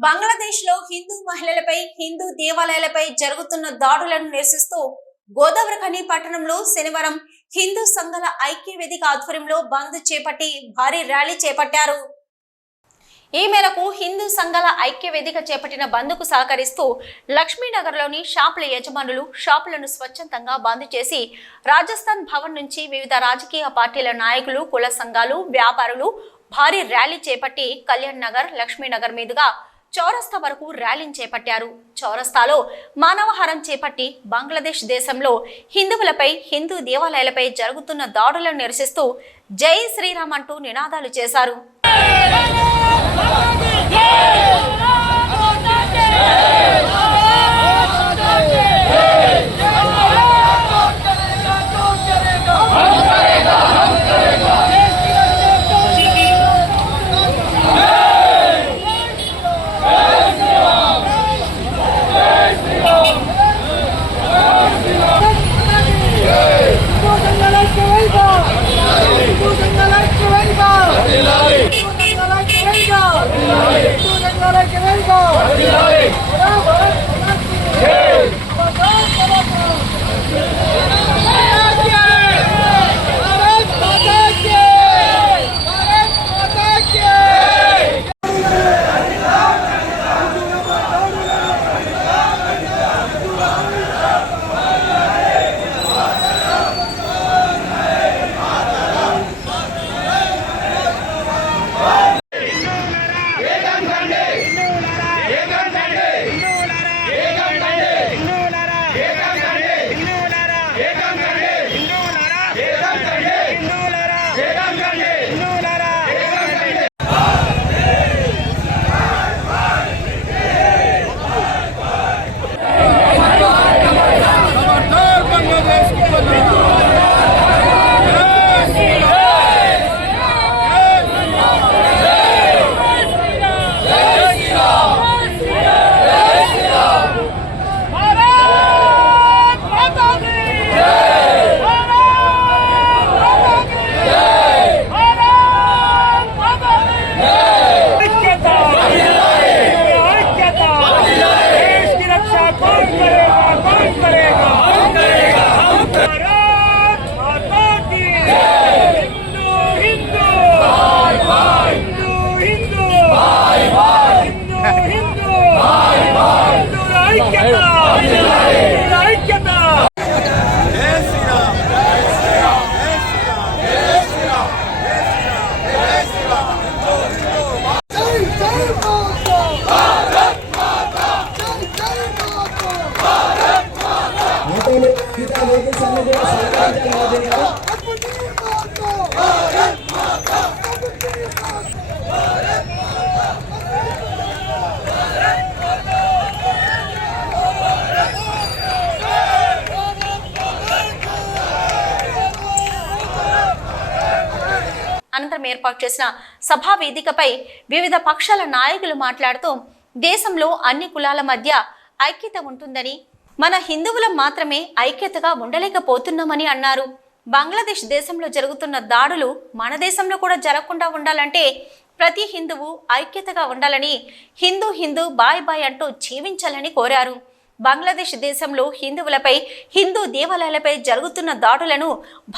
బంగ్లాదేశ్లో హిందూ మహిళలపై హిందూ దేవాలయాలపై జరుగుతున్న దాడులను నిరసిస్తూ గోదావరిఖని పట్టణంలో శనివారం హిందూ సంఘాల ఐక్య వేదిక ఆధ్వర్యంలో బంద్ చేపట్టి భారీ ర్యాలీ చేపట్టారు. ఈ మేరకు హిందూ సంఘాల ఐక్య వేదిక చేపట్టిన బంద్కు సహకరిస్తూ లక్ష్మీనగర్లోని షాపుల యజమానులు షాపులను స్వచ్ఛందంగా బంద్ చేసి రాజస్థాన్ భవన్ నుంచి వివిధ రాజకీయ పార్టీల నాయకులు కుల సంఘాలు వ్యాపారులు భారీ ర్యాలీ చేపట్టి కళ్యాణ్ నగర్ లక్ష్మీనగర్ మీదుగా చౌరస్తా వరకు ర్యాలీని చేపట్టారు చౌరస్తాలో మానవహారం చేపట్టి బంగ్లాదేశ్ దేశంలో హిందువులపై హిందూ దేవాలయాలపై జరుగుతున్న దాడులను నిరసిస్తూ జై శ్రీరామ్ అంటూ నినాదాలు చేశారు అనంతరం ఏర్పాటు చేసిన సభా వేదికపై వివిధ పక్షాల నాయకులు మాట్లాడుతూ దేశంలో అన్ని కులాల మధ్య ఐక్యత ఉంటుందని మన హిందువులం మాత్రమే ఐక్యతగా ఉండలేకపోతున్నామని అన్నారు. బంగ్లాదేశ్ దేశంలో జరుగుతున్న దాడులు మన దేశంలో కూడా జరగకుండా ఉండాలంటే ప్రతి హిందువు ఐక్యతగా ఉండాలని హిందూ హిందూ బాయ్ బాయ్ అంటూ జీవించాలని కోరారు. బంగ్లాదేశ్ దేశంలో హిందువులపై హిందూ దేవాలయాలపై జరుగుతున్న దాడులను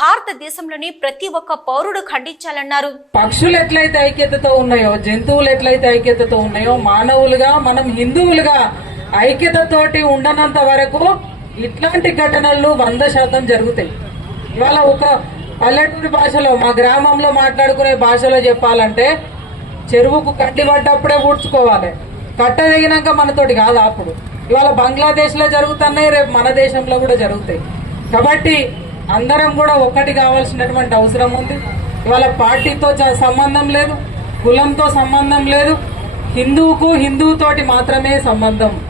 భారతదేశంలోని ప్రతి ఒక్క పౌరుడు ఖండించాలన్నారు. పక్షులు ఎట్లయితే ఐక్యతతో ఉన్నాయో జంతువులు ఎట్లయితే ఐక్యతతో ఉన్నాయో మానవులుగా మనం హిందువులుగా ఐక్యతతోటి ఉండనంత వరకు ఇట్లాంటి ఘటనలు వంద శాతం జరుగుతాయి. ఇవాళ ఒక పల్లెటూరి భాషలో మా గ్రామంలో మాట్లాడుకునే భాషలో చెప్పాలంటే చెరువుకు కట్టి పడ్డప్పుడే ఊడ్చుకోవాలి. కట్ట దిగినాక మనతోటి కాదు అప్పుడు. ఇవాళ బంగ్లాదేశ్లో జరుగుతున్నాయి రేపు మన దేశంలో కూడా జరుగుతాయి. కాబట్టి అందరం కూడా ఒక్కటి కావాల్సినటువంటి అవసరం ఉంది. ఇవాళ పార్టీతో చ- సంబంధం లేదు కులంతో సంబంధం లేదు హిందువుకు హిందువుతోటి మాత్రమే సంబంధం.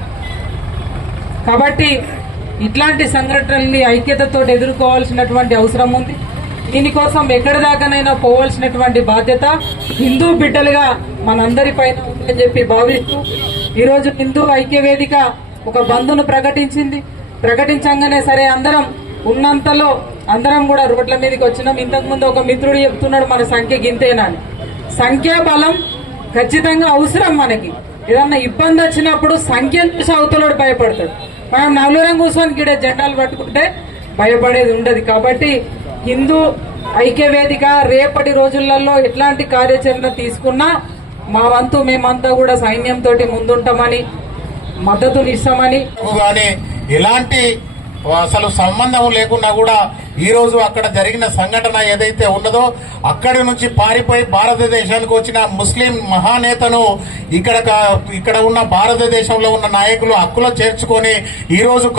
కాబట్టి ఇట్లాంటి సంఘటనల్ని ఐక్యతతో ఎదుర్కోవాల్సినటువంటి అవసరం ఉంది. దీనికోసం ఎక్కడి దాకానైనా పోవాల్సినటువంటి బాధ్యత హిందూ బిడ్డలుగా మనందరి పైన ఉందని చెప్పి భావిస్తూ ఈరోజు హిందూ ఐక్య వేదిక ఒక బంధును ప్రకటించింది. ప్రకటించంగానే సరే అందరం ఉన్నంతలో అందరం కూడా రోడ్ల మీదకి వచ్చినాం. ఇంతకు ముందు ఒక మిత్రుడు చెప్తున్నాడు మన సంఖ్య గింతేనా అని. సంఖ్యాబలం ఖచ్చితంగా అవసరం మనకి. ఏదన్నా ఇబ్బంది వచ్చినప్పుడు సంఖ్యను చూసి అవతలోడు భయపడతాడు. మనం నలుగురం కూర్చొని గిడే జెండాలు పట్టుకుంటే భయపడేది ఉండదు. కాబట్టి హిందూ ఐక్యవేదిక రేపటి రోజులలో ఎట్లాంటి కార్యాచరణ తీసుకున్నా మా వంతు మేమంతా కూడా సైన్యంతో ముందుంటామని మద్దతునిస్తామని కానీ ఎలాంటి అసలు సంబంధం లేకున్నా కూడా ఈ రోజు అక్కడ జరిగిన సంఘటన ఏదైతే ఉన్నదో అక్కడి నుంచి పారిపోయి భారతదేశానికి వచ్చిన ముస్లిం మహానేతను ఇక్కడ ఇక్కడ ఉన్న భారతదేశంలో ఉన్న నాయకులు హక్కులో చేర్చుకొని ఈ రోజు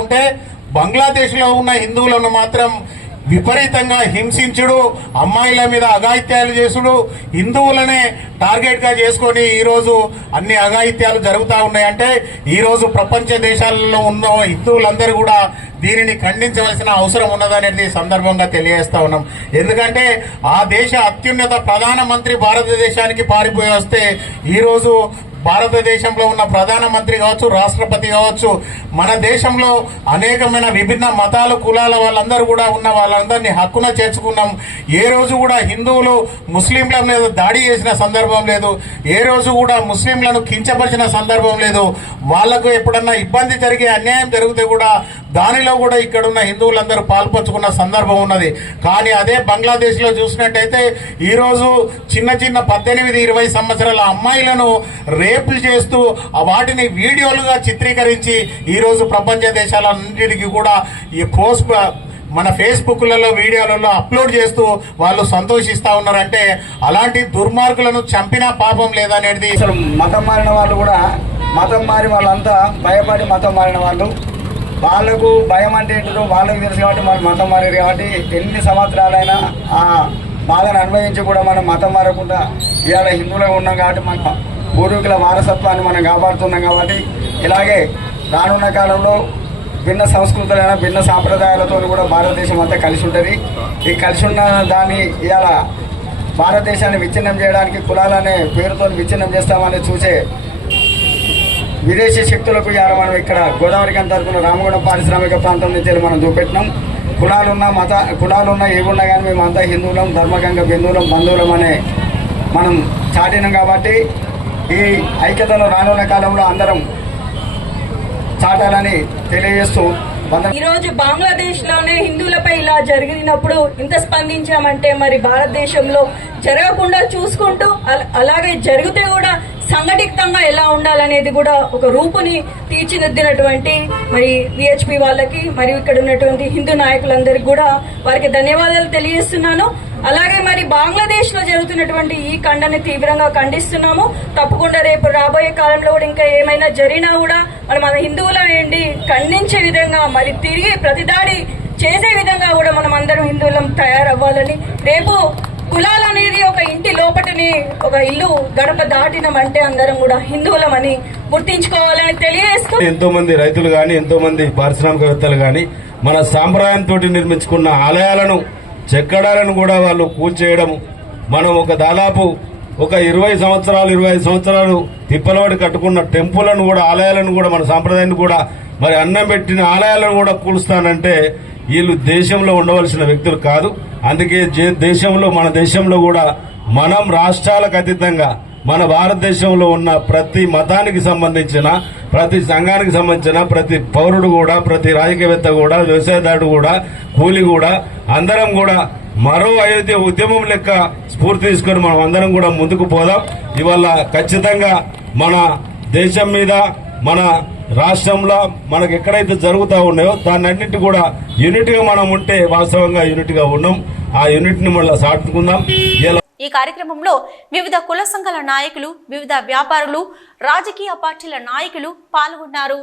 ఉంటే బంగ్లాదేశ్లో ఉన్న హిందువులను మాత్రం విపరీతంగా హింసించుడు అమ్మాయిల మీద అఘాయిత్యాలు చేసుడు హిందువులనే టార్గెట్గా చేసుకొని ఈరోజు అన్ని అఘాయిత్యాలు జరుగుతూ ఉన్నాయంటే ఈరోజు ప్రపంచ దేశాలలో ఉన్న హిందువులందరూ కూడా దీనిని ఖండించవలసిన అవసరం ఉన్నదనేది సందర్భంగా తెలియజేస్తా ఉన్నాం. ఎందుకంటే ఆ దేశ అత్యున్నత ప్రధానమంత్రి భారతదేశానికి పారిపోయి వస్తే ఈరోజు భారతదేశంలో ఉన్న ప్రధానమంత్రి కావచ్చు రాష్ట్రపతి కావచ్చు మన దేశంలో అనేకమైన విభిన్న మతాలు కులాల వాళ్ళందరూ కూడా ఉన్న వాళ్ళందరినీ హక్కున చేర్చుకున్నాం. ఏ రోజు కూడా హిందువులు ముస్లింల మీద దాడి చేసిన సందర్భం లేదు. ఏ రోజు కూడా ముస్లింలను కించపరిచిన సందర్భం లేదు. వాళ్ళకు ఎప్పుడన్నా ఇబ్బంది జరిగే అన్యాయం జరిగితే కూడా దానిలో కూడా ఇక్కడ ఉన్న హిందువులందరూ పాల్పంచుకున్న సందర్భం ఉన్నది. కానీ అదే బంగ్లాదేశ్లో చూసినట్టయితే ఈరోజు చిన్న చిన్న పద్దెనిమిది ఇరవై సంవత్సరాల అమ్మాయిలను రే రేపులు చేస్తూ వాటిని వీడియోలుగా చిత్రీకరించి ఈరోజు ప్రపంచ దేశాలన్నిటికీ కూడా ఈ పోస్ట్ మన ఫేస్బుక్లలో వీడియోలలో అప్లోడ్ చేస్తూ వాళ్ళు సంతోషిస్తా ఉన్నారంటే అలాంటి దుర్మార్గులను చంపినా పాపం లేదనేది అసలు మతం మారిన వాళ్ళు కూడా మతం మారి వాళ్ళంతా భయపడి మతం మారిన వాళ్ళు. వాళ్ళకు భయం అంటే ఏంటో వాళ్ళకి తెలుసు కాబట్టి మనం మతం మారారు కాబట్టి ఎన్ని సంవత్సరాలైనా ఆ బాధను అనుభవించి కూడా మనం మతం మారకుండా ఇవాళ హిందువులుగా ఉన్నాం కాబట్టి మన పూర్వీకుల వారసత్వాన్ని మనం కాపాడుతున్నాం కాబట్టి ఇలాగే రానున్న కాలంలో భిన్న సంస్కృతులైన భిన్న సాంప్రదాయాలతో కూడా భారతదేశం అంతా కలిసి ఉంటుంది. ఈ కలిసి ఉన్న దాన్ని ఇవాళ భారతదేశాన్ని విచ్ఛిన్నం చేయడానికి కులాలనే పేరుతో విచ్ఛిన్నం చేస్తామని చూసే విదేశీ శక్తులకు ఇవాళ మనం ఇక్కడ గోదావరి గంట తరపున రామగుండం పారిశ్రామిక ప్రాంతం నుంచి మనం చూపెట్టినాం. కులాలున్నా మత కులాలున్నా ఏమున్నా కానీ మేము అంతా హిందువులం ధర్మగంగ బిందువులం బంధువులం అనే మనం చాటినాం కాబట్టి ఈ ఐక్యతను రానున్న కాలంలో అందరం చాటాలని తెలియజేస్తూ ఈరోజు బంగ్లాదేశ్లోనే హిందువులపై ఇలా జరిగినప్పుడు ఇంత స్పందించామంటే మరి భారతదేశంలో జరగకుండా చూసుకుంటూ అలాగే జరిగితే కూడా సంఘటితంగా ఎలా ఉండాలనేది కూడా ఒక రూపుని తీర్చిదిద్దినటువంటి మరి విహెచ్పి వాళ్ళకి మరియు ఇక్కడ ఉన్నటువంటి హిందూ నాయకులందరికీ కూడా వారికి ధన్యవాదాలు తెలియజేస్తున్నాను. అలాగే మరి బంగ్లాదేశ్లో జరుగుతున్నటువంటి ఈ ఖండని తీవ్రంగా ఖండిస్తున్నాము. తప్పకుండా రేపు రాబోయే కాలంలో కూడా ఇంకా ఏమైనా జరిగినా కూడా మనం మన హిందువుల ఖండించే విధంగా మరి తిరిగి ప్రతిదాడి చేసే విధంగా కూడా మనం అందరం హిందువులం తయారవ్వాలని రేపు కులాలు అనేది ఒక ఇంటి లోపటిని ఒక ఇల్లు గడప దాటినమంటే అందరం కూడా హిందువులమని గుర్తించుకోవాలని తెలియజేస్తూ ఎంతో మంది రైతులు గాని ఎంతో మంది పారిశ్రామికవేత్తలు గాని మన సాంప్రదాయంతో నిర్మించుకున్న ఆలయాలను చెక్కడాలను కూడా వాళ్ళు కూల్చేయడం మనం ఒక దాదాపు ఒక ఇరవై సంవత్సరాలు ఇరవై ఐదు సంవత్సరాలు తిప్పలవాడి కట్టుకున్న టెంపుల్ను కూడా ఆలయాలను కూడా మన సాంప్రదాయాన్ని కూడా మరి అన్నం పెట్టిన ఆలయాలను కూడా కూలుస్తానంటే వీళ్ళు దేశంలో ఉండవలసిన వ్యక్తులు కాదు. అందుకే దేశంలో మన దేశంలో కూడా మనం రాష్ట్రాలకు అతీతంగా మన భారతదేశంలో ఉన్న ప్రతి మతానికి సంబంధించిన ప్రతి సంఘానికి సంబంధించిన ప్రతి పౌరుడు కూడా ప్రతి రాజకీయవేత్త కూడా వ్యవసాయదారుడు కూడా కూలి కూడా అందరం కూడా మరో అయోధ్య ఉద్యమం లెక్క స్ఫూర్తి తీసుకొని మనం అందరం కూడా ముందుకు పోదాం. ఇవాళ ఖచ్చితంగా మన దేశం మీద మన రాష్ట్రంలో మనకు ఎక్కడైతే జరుగుతూ ఉన్నాయో దాన్ని అన్నింటి కూడా యూనిట్గా మనం ఉంటే వాస్తవంగా యూనిట్గా ఉన్నాం. ఆ యూనిట్ని మళ్ళీ సాటుకుందాం ఈ కార్యక్రమంలో వివిధ కుల సంఘాల నాయకులు వివిధ వ్యాపారులు రాజకీయ పార్టీల నాయకులు పాల్గొన్నారు.